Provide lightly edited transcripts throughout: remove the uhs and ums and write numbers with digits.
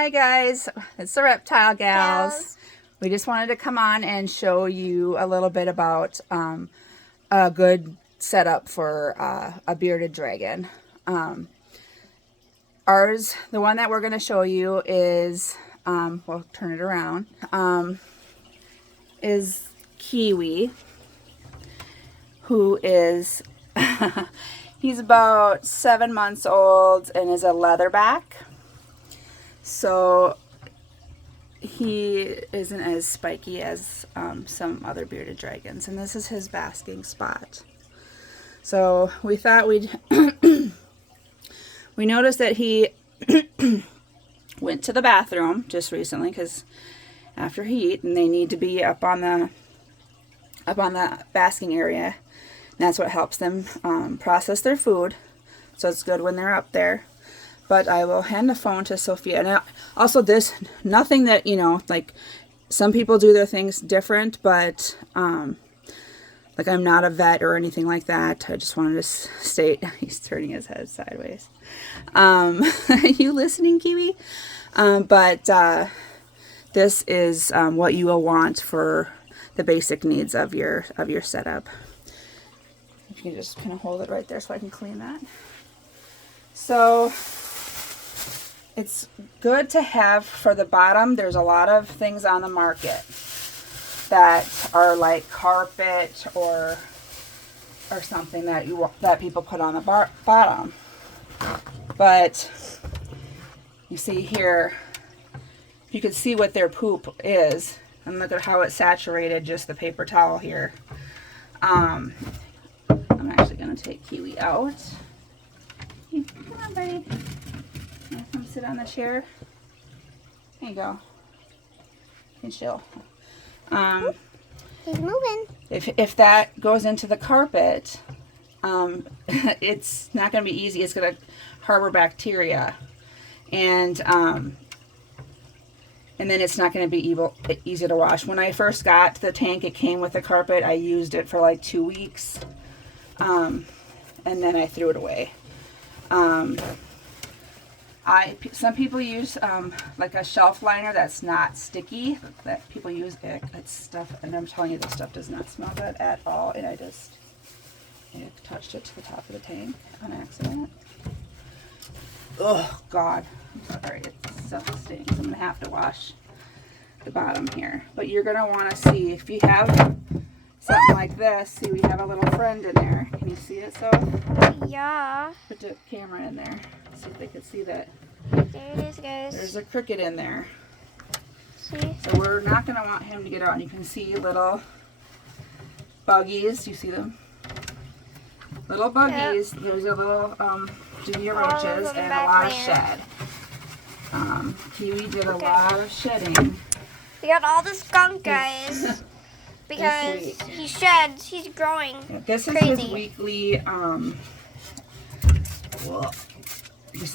Hi guys, it's the Reptile Gals. We just wanted to come on and show you a little bit about a good setup for a bearded dragon. Ours, the one that we're going to show you is, we'll turn it around, is Kiwi, who is, he's about 7 months old and is a leatherback. So he isn't as spiky as some other bearded dragons, and this is his basking spot. So we thought we'd we noticed that he went to the bathroom just recently because after heat, and they need to be up on the basking area, and that's what helps them process their food. So it's good when they're up there. But I will hand the phone to Sophia. And also this, nothing that, you know, like some people do their things different, but like I'm not a vet or anything like that. I just wanted to state, he's turning his head sideways. Are you listening, Kiwi? This is what you will want for the basic needs of your setup. If you can just kind of hold it right there so I can clean that. So it's good to have for the bottom. There's a lot of things on the market that are like carpet or something that people put on the bottom. But you see here, you can see what their poop is, and look at how it saturated just the paper towel here. I'm actually going to take Kiwi out. Come on, buddy. Come sit on the chair. There you go. And chill. He's moving. If that goes into the carpet, it's not going to be easy. It's going to harbor bacteria, and then it's not going to be easy to wash. When I first got the tank, it came with the carpet. I used it for like 2 weeks, and then I threw it away. Some people use like a shelf liner that's not sticky, that people use it's stuff, and I'm telling you, this stuff does not smell good at all, and I touched it to the top of the tank on accident. Oh God, I'm sorry, it stinks. I'm gonna have to wash the bottom here, but you're gonna want to see if you have something like this. See, we have a little friend in there. Can you see it, so? Yeah. Put the camera in there. See if they can see that. There it is, guys. There's a cricket in there. See? So we're not going to want him to get out. And you can see little buggies. You see them? Little buggies. Yep. There's a little junior roaches and a lot of shed. Kiwi did a lot of shedding. We got all the skunk, guys. Because he sheds, he's growing. Yeah, this is crazy. his weekly,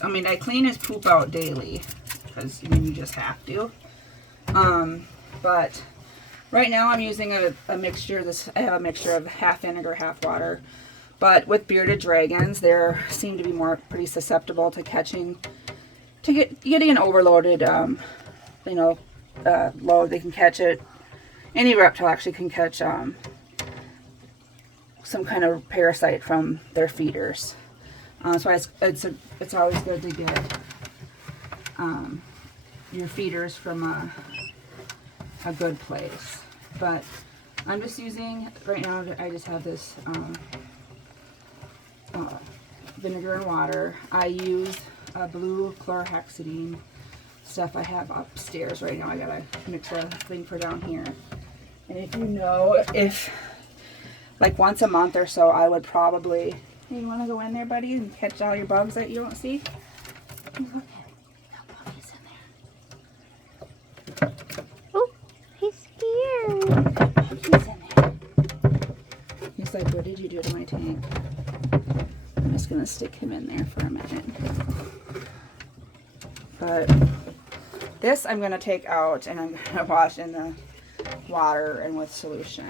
I mean, I clean his poop out daily, because you just have to. But right now I'm using a mixture, I have a mixture of half vinegar, half water. But with bearded dragons, they seem to be pretty susceptible to getting an overloaded, load. They can catch it. Any reptile actually can catch some kind of parasite from their feeders. So it's always good to get your feeders from a good place. But I'm just using, right now I just have this vinegar and water. I use blue chlorhexidine stuff I have upstairs right now. I got a mixer thing for down here. And if like once a month or so, I would probably, hey, you want to go in there, buddy, and catch all your bugs that you don't see? Look at it. Got buggies in there. Oh, he's scared. Got buggies in there. He's like, what did you do to my tank? I'm just going to stick him in there for a minute. But this I'm going to take out, and I'm going to wash in the water and with solution.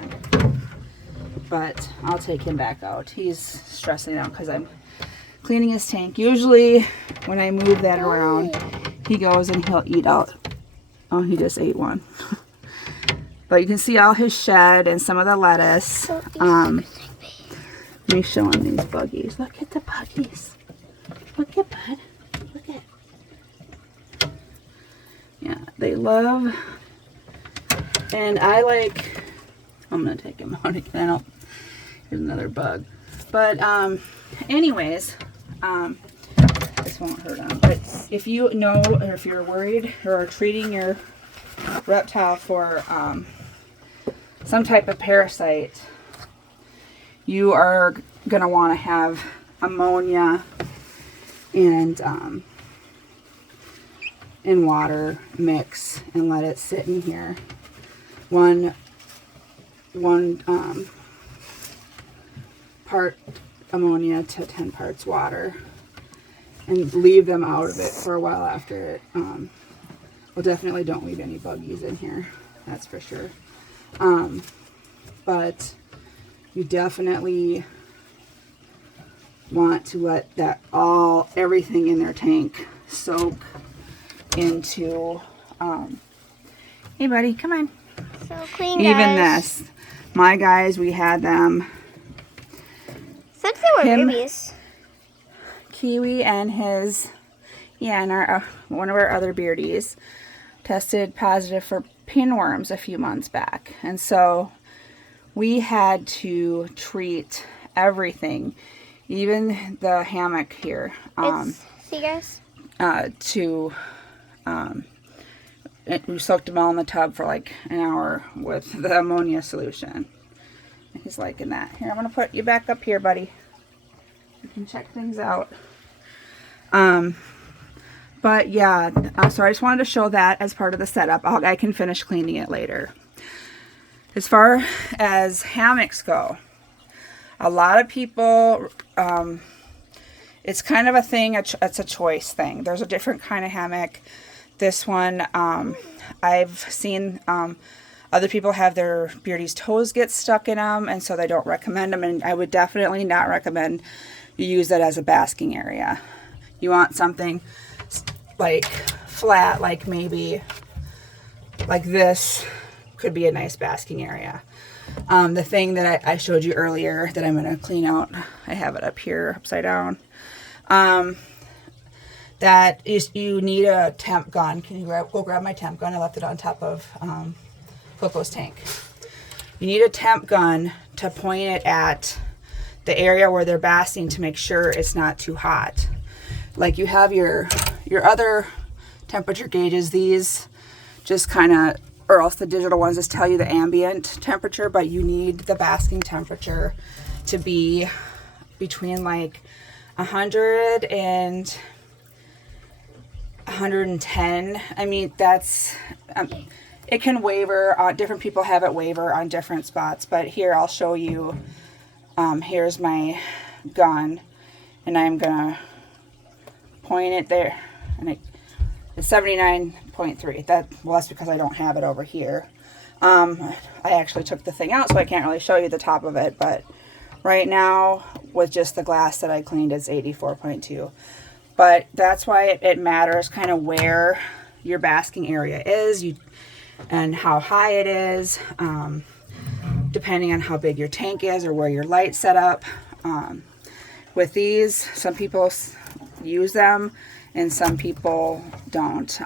But I'll take him back out. He's stressing out because I'm cleaning his tank. Usually when I move that around, he goes and he'll eat out. Oh, he just ate one. But you can see all his shed and some of the lettuce. Let me show him these buggies. Look at the buggies. Look at Bud. Look at. Yeah, they love. And I like. I'm gonna take him out again. I don't. Here's another bug. But anyways, this won't hurt him. But if you know, or if you're worried or are treating your reptile for some type of parasite, you are going to want to have ammonia and water mix and let it sit in here. One part ammonia to 10 parts water, and leave them out of it for a while after it. Well, definitely don't leave any buggies in here, that's for sure. But you definitely want to let everything in their tank soak into, hey buddy, come on. So clean, Even guys. this, my guys, we had them. Since they were babies. Kiwi and his, and our one of our other Beardies tested positive for pinworms a few months back, and so we had to treat everything, even the hammock here. See, guys. We soaked them all in the tub for like an hour with the ammonia solution. He's liking that. Here, I'm gonna put you back up here, buddy. You can check things out. But yeah, so I just wanted to show that as part of the setup. I can finish cleaning it later. As far as hammocks go, a lot of people, it's kind of a thing, it's a choice thing. There's a different kind of hammock. This one, I've seen other people have their Beardie's toes get stuck in them, and so they don't recommend them, and I would definitely not recommend you use it as a basking area. You want something like flat, like maybe like this could be a nice basking area. The thing that I showed you earlier that I'm going to clean out, I have it up here upside down, that is, you need a temp gun. Can you go grab my temp gun? I left it on top of Coco's tank. You need a temp gun to point it at the area where they're basking to make sure it's not too hot. Like you have your other temperature gauges, these just kind of, or else the digital ones just tell you the ambient temperature, but you need the basking temperature to be between like 100 and 110. I mean, that's, it can waver. Different people have it waver on different spots, but here I'll show you. Here's my gun, and I'm gonna point it there, and it's 79.3. That's because I don't have it over here. I actually took the thing out, so I can't really show you the top of it, but right now with just the glass that I cleaned, it's 84.2. But that's why it matters kind of where your basking area is, and how high it is, depending on how big your tank is or where your light's set up. With these, some people use them and some people don't.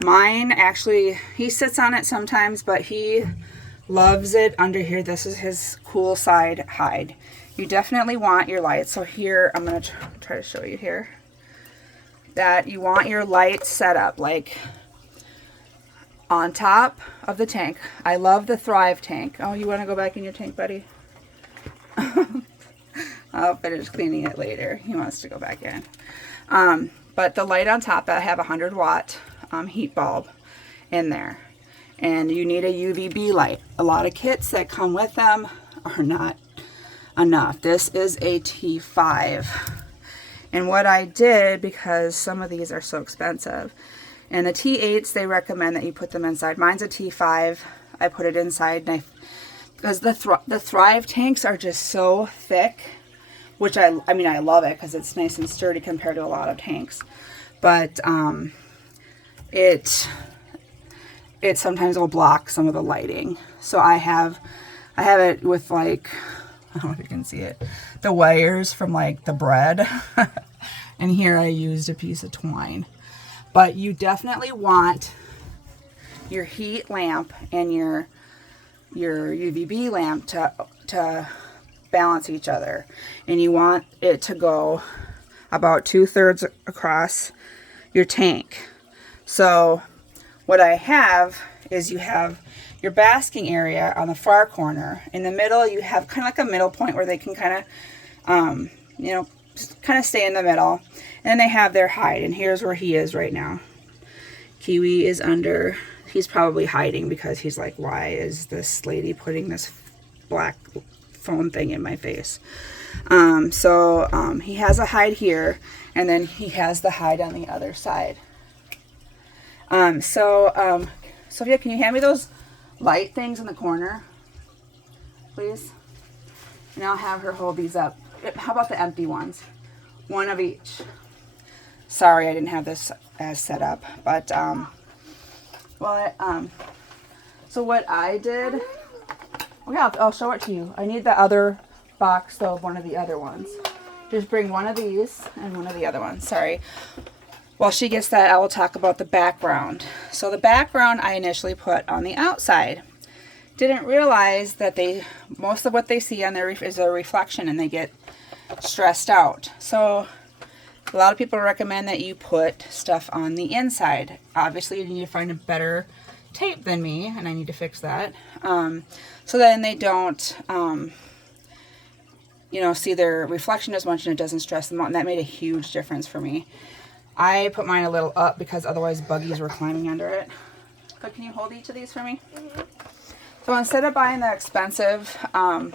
Mine actually, he sits on it sometimes, but he loves it under here. This is his cool side hide. You definitely want your light. So here, I'm going to try to show you here that you want your light set up like on top of the tank. I love the Thrive tank. Oh, you want to go back in your tank, buddy? I'll finish cleaning it later. He wants to go back in. But the light on top, I have a 100-watt heat bulb in there. And you need a UVB light. A lot of kits that come with them are not enough. This is a T5. And what I did, because some of these are so expensive, and the T8s, they recommend that you put them inside. Mine's a T5. I put it inside, because the Thrive tanks are just so thick, which I mean, I love it because it's nice and sturdy compared to a lot of tanks. but it sometimes will block some of the lighting. So I have it with like, I don't know if you can see it, the wires from like the bread. And here I used a piece of twine. But you definitely want your heat lamp and your UVB lamp to balance each other. And you want it to go about 2/3 across your tank. So what I have is you have your basking area on the far corner. In the middle, you have kind of like a middle point where they can kind of, you know, just kind of stay in the middle. And then they have their hide, and here's where he is right now. Kiwi is under, he's probably hiding because he's like, why is this lady putting this black foam thing in my face? So he has a hide here, and then he has the hide on the other side. Sophia, can you hand me those light things in the corner, please? And I'll have her hold these up. How about the empty ones? One of each. Sorry, I didn't have this as set up, but so what I did, oh yeah, I'll show it to you. I need the other box though, one of the other ones. Just bring one of these and one of the other ones. Sorry. While she gets that, I will talk about the background. So the background I initially put on the outside. Didn't realize that most of what they see on there is a reflection, and they get stressed out. So a lot of people recommend that you put stuff on the inside. Obviously, you need to find a better tape than me, and I need to fix that. So then they don't, you know, see their reflection as much, and it doesn't stress them out. And that made a huge difference for me. I put mine a little up because otherwise buggies were climbing under it. But can you hold each of these for me? Mm-hmm. So instead of buying the expensive, the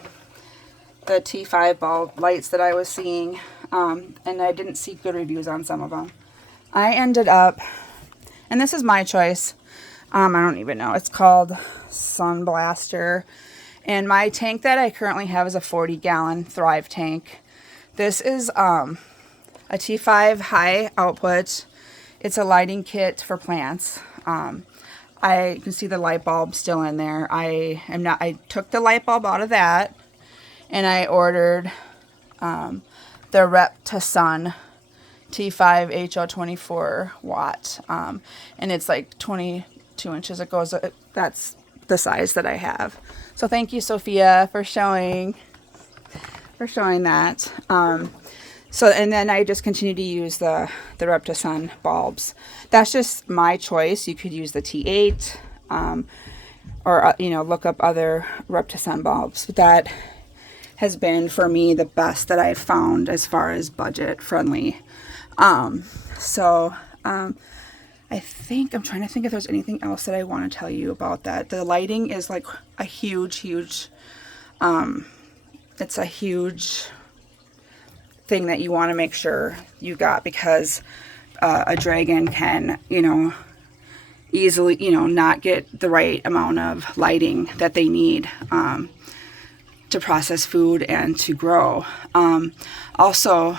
T5 bulb lights that I was seeing, and I didn't see good reviews on some of them, I ended up, and this is my choice, I don't even know, it's called Sun Blaster, and my tank that I currently have is a 40-gallon Thrive tank. This is a T5 high output. It's a lighting kit for plants. I can see the light bulb still in there. I took the light bulb out of that, and I ordered the Rep to Sun T5 HO24 watt, and it's like 22 inches. It goes. That's the size that I have. So thank you, Sophia, for showing that. So, and then I just continue to use the Rep to Sun bulbs. That's just my choice. You could use the T8, or, you know, look up other Rep to Sun bulbs. But that has been, for me, the best that I've found as far as budget friendly. I think, I'm trying to think if there's anything else that I want to tell you about that. The lighting is like a huge, it's a huge thing that you want to make sure you got, because a dragon can, you know, easily, you know, not get the right amount of lighting that they need to process food and to grow. Also,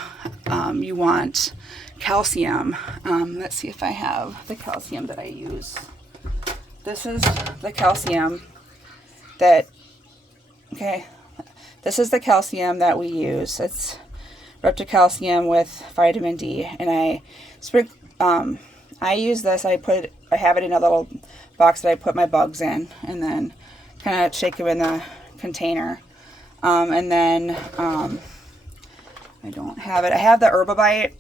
you want calcium. Let's see if I have the calcium that I use. This is the calcium that, okay, this is the calcium that we use. It's Repta calcium with vitamin D, and I use this. I have it in a little box that I put my bugs in, and then kind of shake them in the container. And then I don't have it. I have the Herbivite,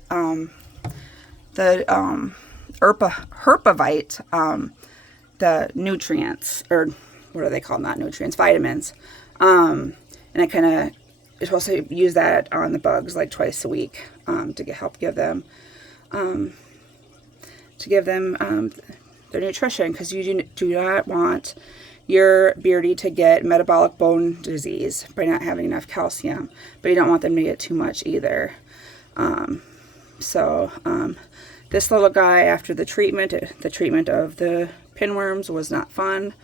Herpavite, the nutrients, or what are they called? Not nutrients, vitamins. And I kind of, you're supposed to use that on the bugs like twice a week to help give them their nutrition, because you do not want your Beardie to get metabolic bone disease by not having enough calcium, but you don't want them to get too much either. This little guy, after the treatment of the pinworms was not fun,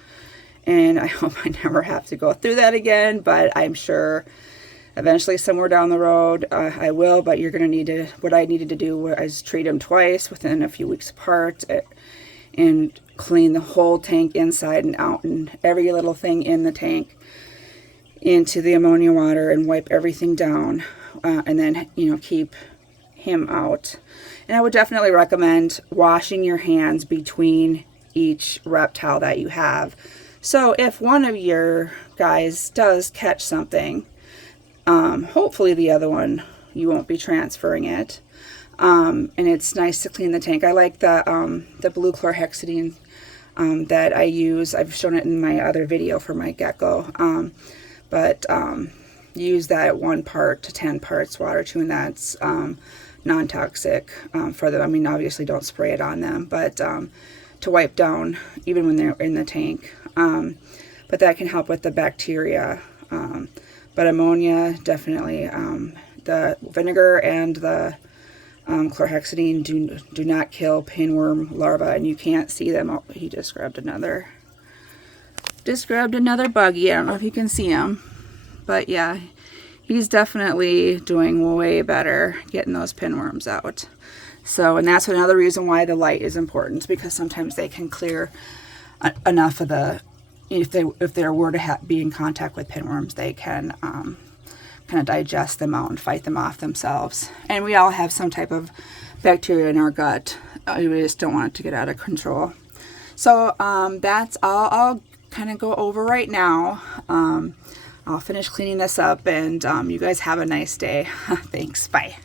and I hope I never have to go through that again, but I'm sure Eventually, somewhere down the road, I will, but you're going to need to, what I needed to do was treat them twice within a few weeks apart, and clean the whole tank inside and out, and every little thing in the tank into the ammonia water, and wipe everything down, and then, you know, keep him out. And I would definitely recommend washing your hands between each reptile that you have. So if one of your guys does catch something, hopefully the other one, you won't be transferring it. And it's nice to clean the tank. I like the blue chlorhexidine that I use. I've shown it in my other video for my gecko. But use that 1 part to 10 parts water too, and that's non-toxic for them. I mean, obviously don't spray it on them, but to wipe down even when they're in the tank. But that can help with the bacteria. But ammonia, definitely. The vinegar and the chlorhexidine do not kill pinworm larvae, and you can't see them. Oh, he just grabbed another buggy. I don't know if you can see him, but yeah, he's definitely doing way better getting those pinworms out. So, and that's another reason why the light is important, because sometimes they can clear enough of the, if they were to be in contact with pinworms, they can kind of digest them out and fight them off themselves. And we all have some type of bacteria in our gut. We just don't want it to get out of control. So that's all I'll kind of go over right now. I'll finish cleaning this up, and you guys have a nice day. Thanks. Bye.